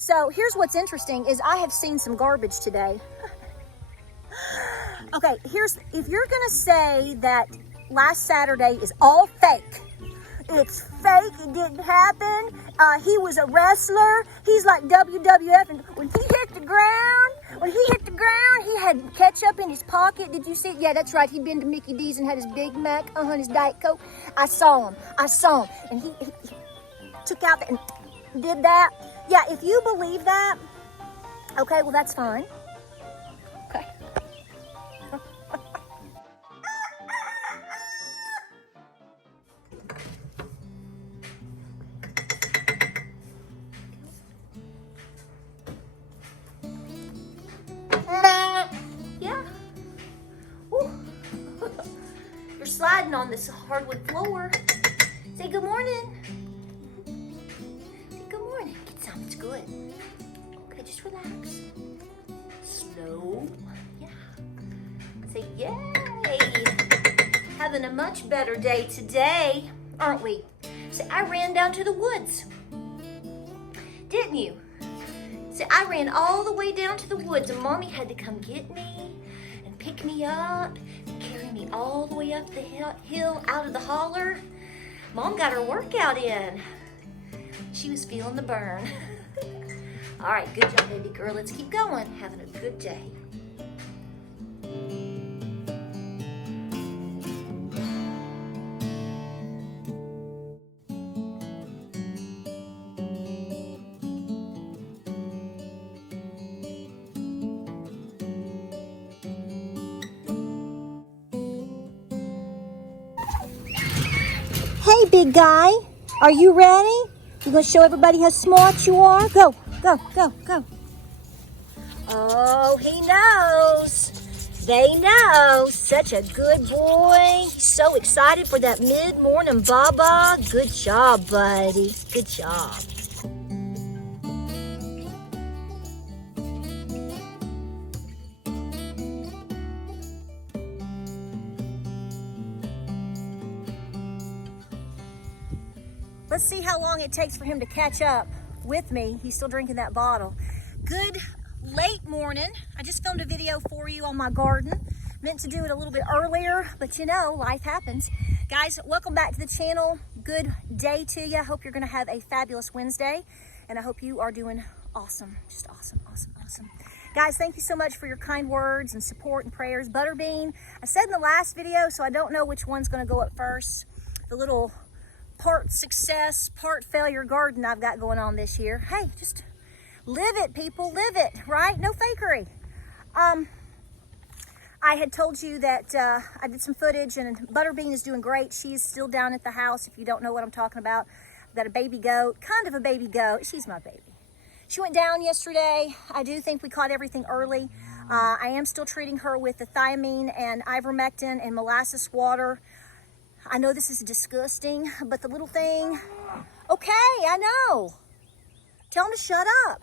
So here's what's interesting is I have seen some garbage today. Okay, if you're gonna say that last Saturday is all fake, it's fake, it didn't happen, he was a wrestler, he's like WWF, and when he hit the ground, he had ketchup in his pocket. Did you see it? Yeah, that's right, he'd been to Mickey D's and had his Big Mac, and his Diet Coke. I saw him, and he took out and did that. Yeah, if you believe that, okay, well that's fine. Okay. Yeah. Ooh. You're sliding on this hardwood floor. Say good morning. Say good morning. Get some, it's good. Okay, just relax. Slow. Yeah. Say yay. Having a much better day today, aren't we? Say, I ran down to the woods. Didn't you? See, I ran all the way down to the woods and Mommy had to come get me and pick me up and carry me all the way up the hill out of the holler. Mom got her workout in. She was feeling the burn. All right, good job, baby girl. Let's keep going. Having a good day. Hey, big guy, are you ready? You gonna show everybody how smart you are? Go, go, go, go. Oh, he knows. They know. Such a good boy. He's so excited for that mid-morning baba. Good job, buddy. Good job. Let's see how long it takes for him to catch up with me. He's still drinking that bottle. Good late morning. I just filmed a video for you on my garden. Meant to do it a little bit earlier, but you know, life happens. Guys, welcome back to the channel. Good day to you. I hope you're gonna have a fabulous Wednesday, and I hope you are doing awesome. Just awesome, awesome, awesome. Guys, thank you so much for your kind words and support and prayers. Butterbean, I said in the last video, so I don't know which one's gonna go up first. The little part success, part failure garden I've got going on this year. Hey, just live it, people, live it, right? No fakery. I had told you that I did some footage and Butterbean is doing great. She's still down at the house, if you don't know what I'm talking about. I've got a baby goat, kind of a baby goat. She's my baby. She went down yesterday. I do think we caught everything early. I am still treating her with the thiamine and ivermectin and molasses water. I know this is disgusting, but the little thing, okay, I know. Tell him to shut up.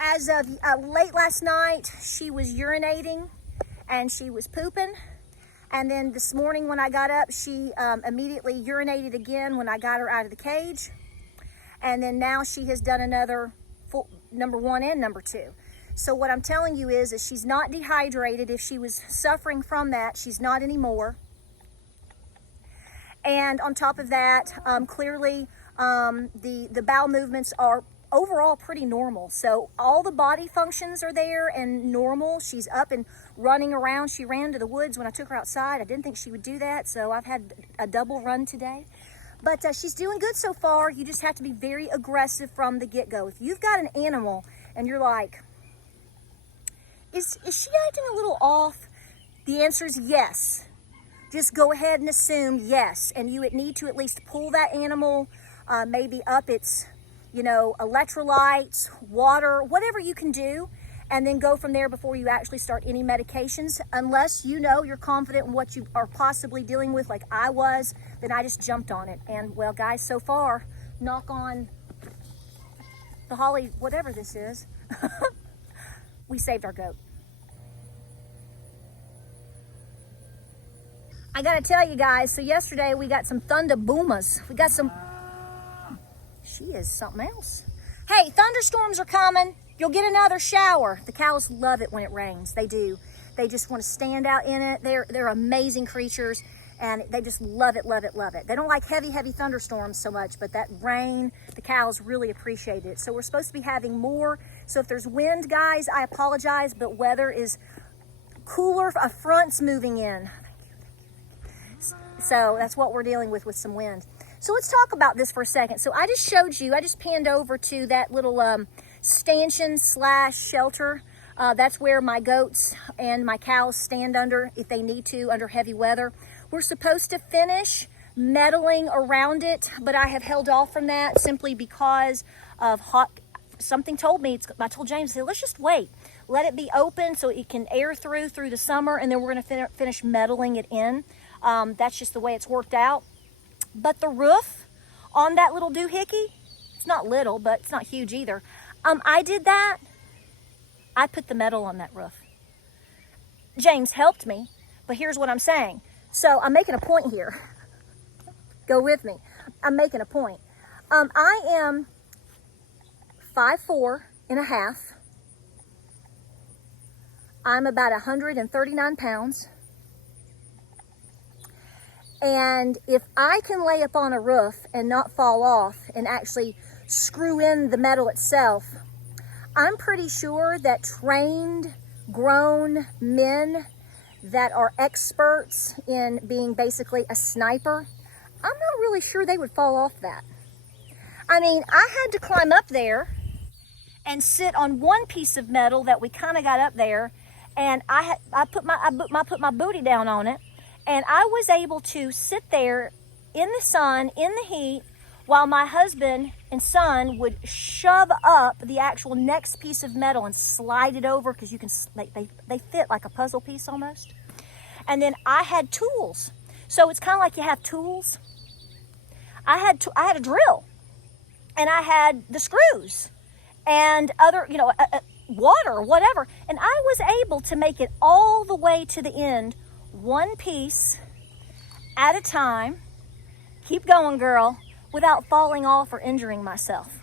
As of late last night, she was urinating and she was pooping. And then this morning when I got up, she immediately urinated again when I got her out of the cage. And then now she has done another number 1 and number 2. So what I'm telling you is she's not dehydrated. If she was suffering from that, she's not anymore. And on top of that, clearly the bowel movements are overall pretty normal. So all the body functions are there and normal. She's up and running around. She ran to the woods when I took her outside. I didn't think she would do that, so I've had a double run today. But she's doing good so far. You just have to be very aggressive from the get-go. If you've got an animal and you're like, is she acting a little off? The answer is yes. Just go ahead and assume yes. And you would need to at least pull that animal, maybe up its, electrolytes, water, whatever you can do, and then go from there before you actually start any medications. Unless you're confident in what you are possibly dealing with, like I was, then I just jumped on it. And well, guys, so far, knock on the holly, whatever this is, we saved our goat. I gotta tell you guys, so yesterday we got some thunder boomers. We got some, shh, she is something else. Hey, thunderstorms are coming. You'll get another shower. The cows love it when it rains. They do. They just want to stand out in it. They're amazing creatures, and they just love it, love it, love it. They don't like heavy, heavy thunderstorms so much, but that rain, the cows really appreciate it. So we're supposed to be having more. So if there's wind, guys, I apologize, but weather is cooler. A front's moving in. So that's what we're dealing with some wind. So let's talk about this for a second. So I just showed you, I just panned over to that little stanchion / shelter. That's where my goats and my cows stand under if they need to under heavy weather. We're supposed to finish meddling around it, but I have held off from that simply because of something told me, I told James, I said, let's just wait. Let it be open so it can air through the summer, and then we're going to finish meddling it in. That's just the way it's worked out. But the roof on that little doohickey, it's not little, but it's not huge either. I did that. I put the metal on that roof. James helped me, but here's what I'm saying. So I'm making a point here. Go with me. I'm making a point. I am 5'4.5". I'm about 139 pounds. And if I can lay up on a roof and not fall off and actually screw in the metal itself, I'm pretty sure that trained, grown men that are experts in being basically a sniper, I'm not really sure they would fall off that. I mean, I had to climb up there and sit on one piece of metal that we kind of got up there, and I put my booty down on it, and I was able to sit there in the sun, in the heat, while my husband and son would shove up the actual next piece of metal and slide it over, because you can, they fit like a puzzle piece almost. And then I had tools. So it's kind of like you have tools. I had a drill, and I had the screws and other, water or whatever. And I was able to make it all the way to the end, one piece at a time. Keep going, girl, without falling off or injuring myself.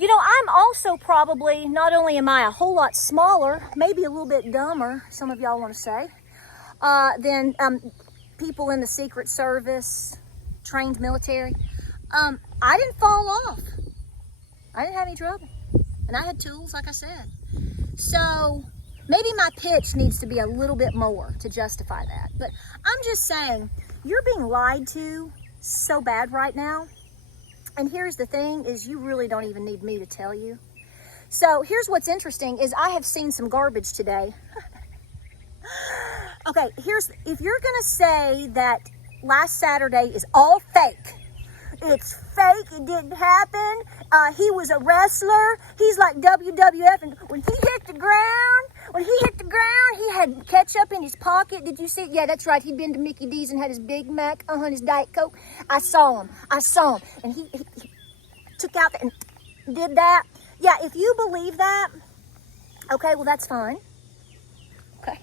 I'm also probably, not only am I a whole lot smaller, maybe a little bit dumber, some of y'all want to say, than people in the Secret Service, trained military. I didn't fall off. I didn't have any trouble. And I had tools, like I said. So maybe my pitch needs to be a little bit more to justify that. But I'm just saying, you're being lied to so bad right now. And here's the thing, is you really don't even need me to tell you. So here's what's interesting, is I have seen some garbage today. Okay, if you're gonna say that last Saturday is all fake, it's fake, it didn't happen, he was a wrestler, he's like WWF, and when he hit the ground, he had ketchup in his pocket. Did you see it? Yeah, that's right, he'd been to Mickey D's and had his Big Mac, his Diet Coke. I saw him, and he took out and did that. Yeah, if you believe that, okay, well, that's fine. Okay.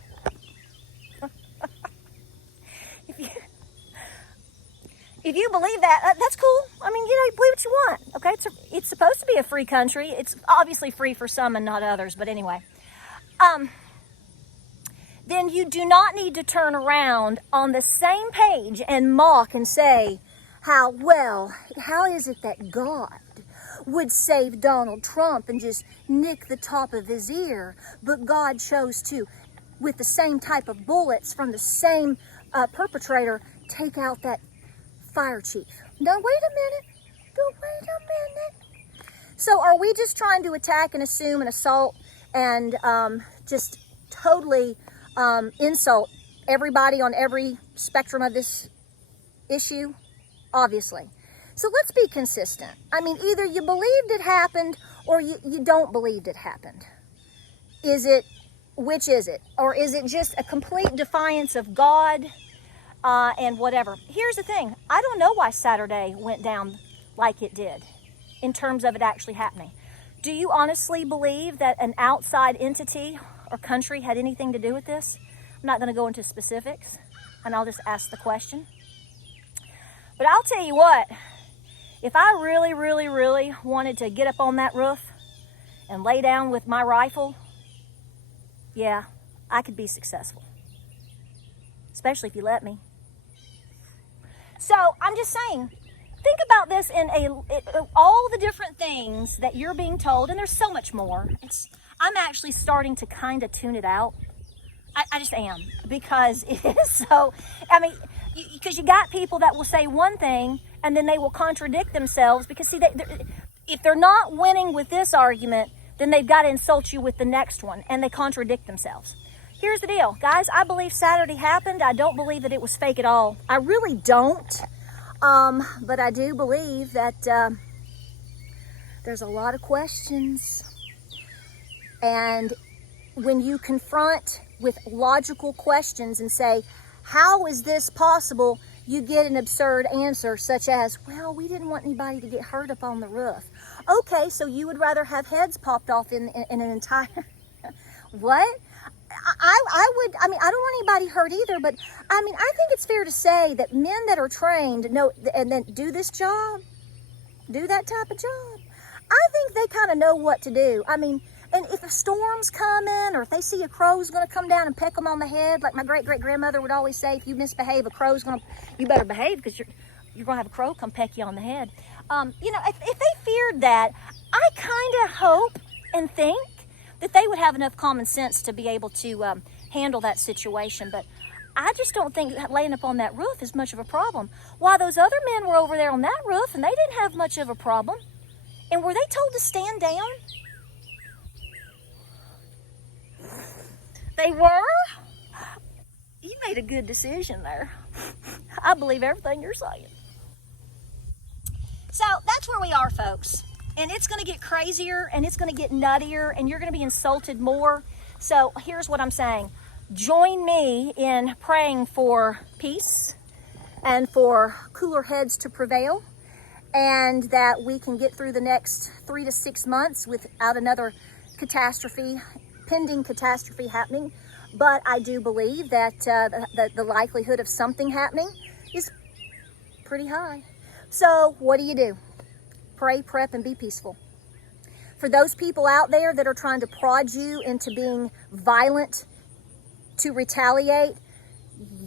If you believe that, that's cool. I mean, you believe what you want, okay? It's supposed to be a free country. It's obviously free for some and not others, but anyway. Then you do not need to turn around on the same page and mock and say, how is it that God would save Donald Trump and just nick the top of his ear, but God chose to, with the same type of bullets from the same perpetrator, take out that fire chief. Now, wait a minute. So are we just trying to attack and assume and assault and just totally insult everybody on every spectrum of this issue? Obviously. So let's be consistent. I mean, either you believed it happened or you don't believe it happened. Which is it? Or is it just a complete defiance of God and whatever? Here's the thing. I don't know why Saturday went down like it did in terms of it actually happening. Do you honestly believe that an outside entity or country had anything to do with this? I'm not going to go into specifics, and I'll just ask the question. But I'll tell you what, If I really, really, really wanted to get up on that roof and lay down with my rifle, yeah, I could be successful. Especially if you let me. So I'm just saying, think about this in all the different things that you're being told, and there's so much more. I'm actually starting to kind of tune it out. I just am, because it is so, I mean, because you got people that will say one thing and then they will contradict themselves, because see, if they're not winning with this argument, then they've got to insult you with the next one, and they contradict themselves. Here's the deal, guys. I believe Saturday happened. I don't believe that it was fake at all. I really don't. But I do believe that there's a lot of questions. And when you confront with logical questions and say, how is this possible? You get an absurd answer such as, well, we didn't want anybody to get hurt up on the roof. Okay, so you would rather have heads popped off in an entire... What? I mean, I don't want anybody hurt either, but I mean, I think it's fair to say that men that are trained know and then do this job, do that type of job, I think they kind of know what to do. I mean, and if a storm's coming, or if they see a crow's going to come down and peck them on the head, like my great-great-grandmother would always say, if you misbehave, a crow's going to, you better behave, because you're going to have a crow come peck you on the head. You know, if they feared that, I kind of hope and think that they would have enough common sense to be able to handle that situation. But I just don't think that laying up on that roof is much of a problem. While those other men were over there on that roof, and they didn't have much of a problem. And were they told to stand down? They were? You made a good decision there. I believe everything you're saying. So that's where we are, folks. And it's going to get crazier, and it's going to get nuttier, and you're going to be insulted more. So here's what I'm saying. Join me in praying for peace and for cooler heads to prevail, and that we can get through the next 3 to 6 months without another pending catastrophe happening. But I do believe that the likelihood of something happening is pretty high. So what do? Pray, prep, and be peaceful. For those people out there that are trying to prod you into being violent to retaliate,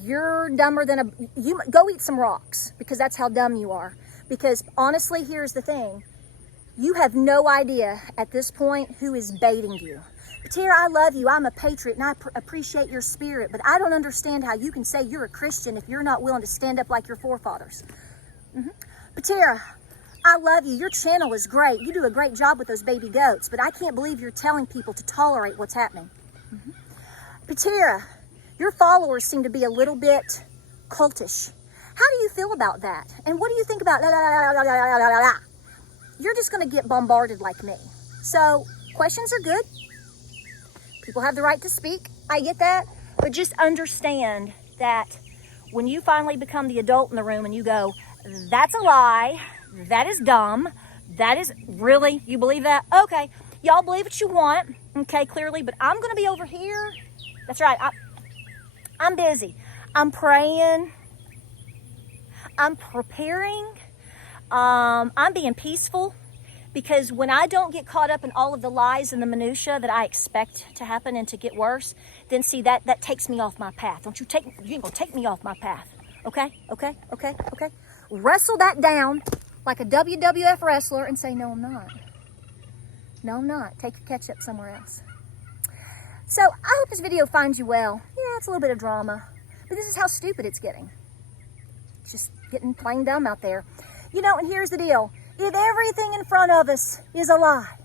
you're dumber than you go eat some rocks, because that's how dumb you are. Because honestly, here's the thing. You have no idea at this point who is baiting you. Patara, I love you. I'm a patriot, and I appreciate your spirit, but I don't understand how you can say you're a Christian if you're not willing to stand up like your forefathers. Patara, I love you. Your channel is great. You do a great job with those baby goats, but I can't believe you're telling people to tolerate what's happening. Patara, your followers seem to be a little bit cultish. How do you feel about that? And what do you think about You're just going to get bombarded like me. So questions are good. People have the right to speak. I get that. But just understand that when you finally become the adult in the room and you go, that's a lie, that is dumb, that is really, you believe that? Okay, y'all believe what you want, okay, clearly, but I'm going to be over here. That's right, I'm busy. I'm praying. I'm preparing. I'm being peaceful, because when I don't get caught up in all of the lies and the minutia that I expect to happen and to get worse, then see, that takes me off my path. You ain't gonna take me off my path. Okay? Wrestle that down like a WWF wrestler and say, no, I'm not. No, I'm not. Take your ketchup somewhere else. So I hope this video finds you well. Yeah, it's a little bit of drama, but this is how stupid it's getting. It's just getting plain dumb out there. You know, and here's the deal. If everything in front of us is a lie,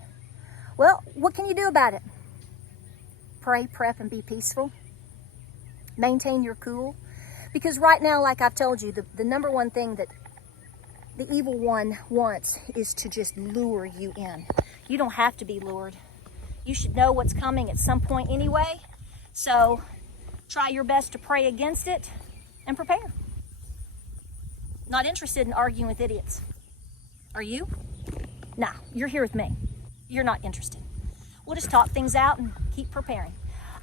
well, what can you do about it? Pray, prep, and be peaceful. Maintain your cool. Because right now, like I've told you, the number one thing that the evil one wants is to just lure you in. You don't have to be lured. You should know what's coming at some point anyway. So try your best to pray against it and prepare. Not interested in arguing with idiots. Are you? Nah, you're here with me. You're not interested. We'll just talk things out and keep preparing.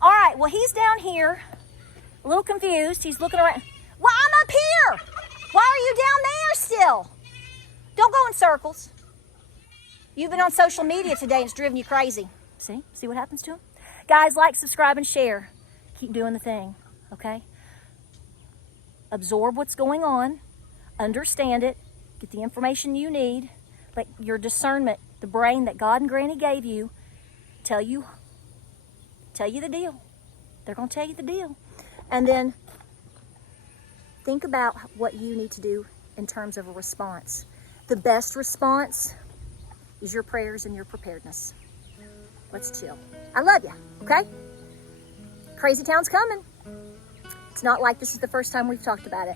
All right, well, he's down here, a little confused. He's looking around. Well, I'm up here. Why are you down there still? Don't go in circles. You've been on social media today. It's driven you crazy. See what happens to them? Guys, like, subscribe, and share. Keep doing the thing, okay? Absorb what's going on. Understand it. Get the information you need. Let your discernment, the brain that God and Granny gave you, tell you the deal. They're going to tell you the deal. And then think about what you need to do in terms of a response. The best response is your prayers and your preparedness. Let's chill. I love you, okay? Crazy Town's coming. It's not like this is the first time we've talked about it.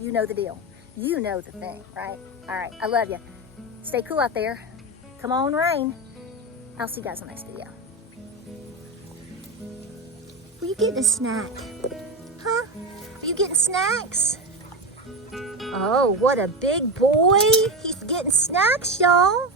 You know the deal. You know the thing, right? All right, I love you. Stay cool out there. Come on, rain. I'll see you guys in the next video. Were you getting a snack? Huh? Are you getting snacks? Oh, what a big boy. He's getting snacks, y'all.